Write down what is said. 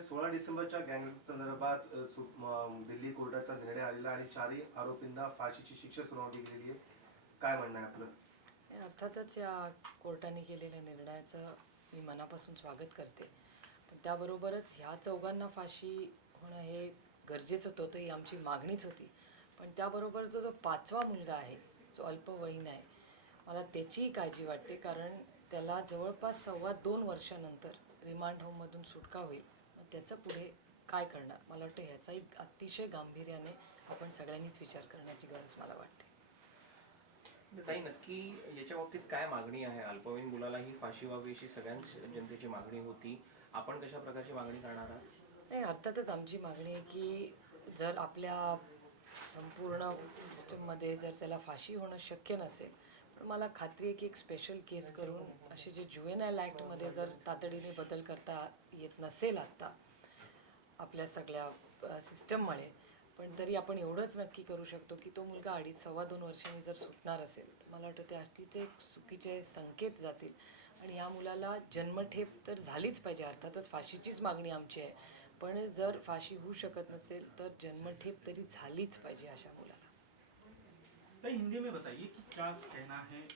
सोळा डिसेंबरच्या गँग संदर्भात दिल्ली कोर्टाचा निर्णय आलेला आणि चारही आरोपींना फाशीची शिक्षा सुनावली गेलेली आहे. काय म्हणणं आहे आपलं? अर्थातच या कोर्टाने केलेल्या निर्णयाचं मी मनापासून स्वागत करते. पण त्याबरोबरच ह्या चौघांना फाशी होणं हे गरजेचं होतं ही आमची मागणीच होती. पण त्याबरोबर जो जो पाचवा मुलगा आहे जो अल्पवयीन आहे मला त्याचीही काळजी वाटते कारण त्याला जवळपास सव्वा दोन वर्षानंतर रिमांड होममधून सुटका होईल. मग त्याचं पुढे काय करणार? मला वाटतं ह्याचाही अतिशय गांभीर्याने आपण सगळ्यांनीच विचार करण्याची गरज मला वाटते. ताई नक्की याच्या बाबतीत काय मागणी आहे? अल्पवयीन मुलाला ही फाशी व्हावी अशी सगळ्याच जनतेची मागणी होती. आपण कशा प्रकारची मागणी करणार आहात? नाही अर्थातच आमची मागणी आहे की जर आपल्या संपूर्ण सिस्टममध्ये जर त्याला फाशी होणं शक्य नसेल पण मला खात्री आहे की एक स्पेशल केस करून असे जे जुएनायल ॲक्टमध्ये जर तातडीने बदल करता येत नसेल आत्ता आपल्या सगळ्या सिस्टममुळे पण तरी आपण एवढंच नक्की करू शकतो की तो मुलगा अडीच सव्वा दोन वर्षांनी जर सुटणार असेल तर मला वाटतं त्या अतिचे एक चुकीचे संकेत जातील. आणि ह्या मुलाला जन्मठेप तर झालीच पाहिजे अर्थातच फाशीचीच मागणी आमची आहे. पण जर फाशी होऊ शकत नसेल तर जन्मठेप तरी झालीच पाहिजे अशा मुलाला. तो हिंदी में बताइए कि क्या कहना है?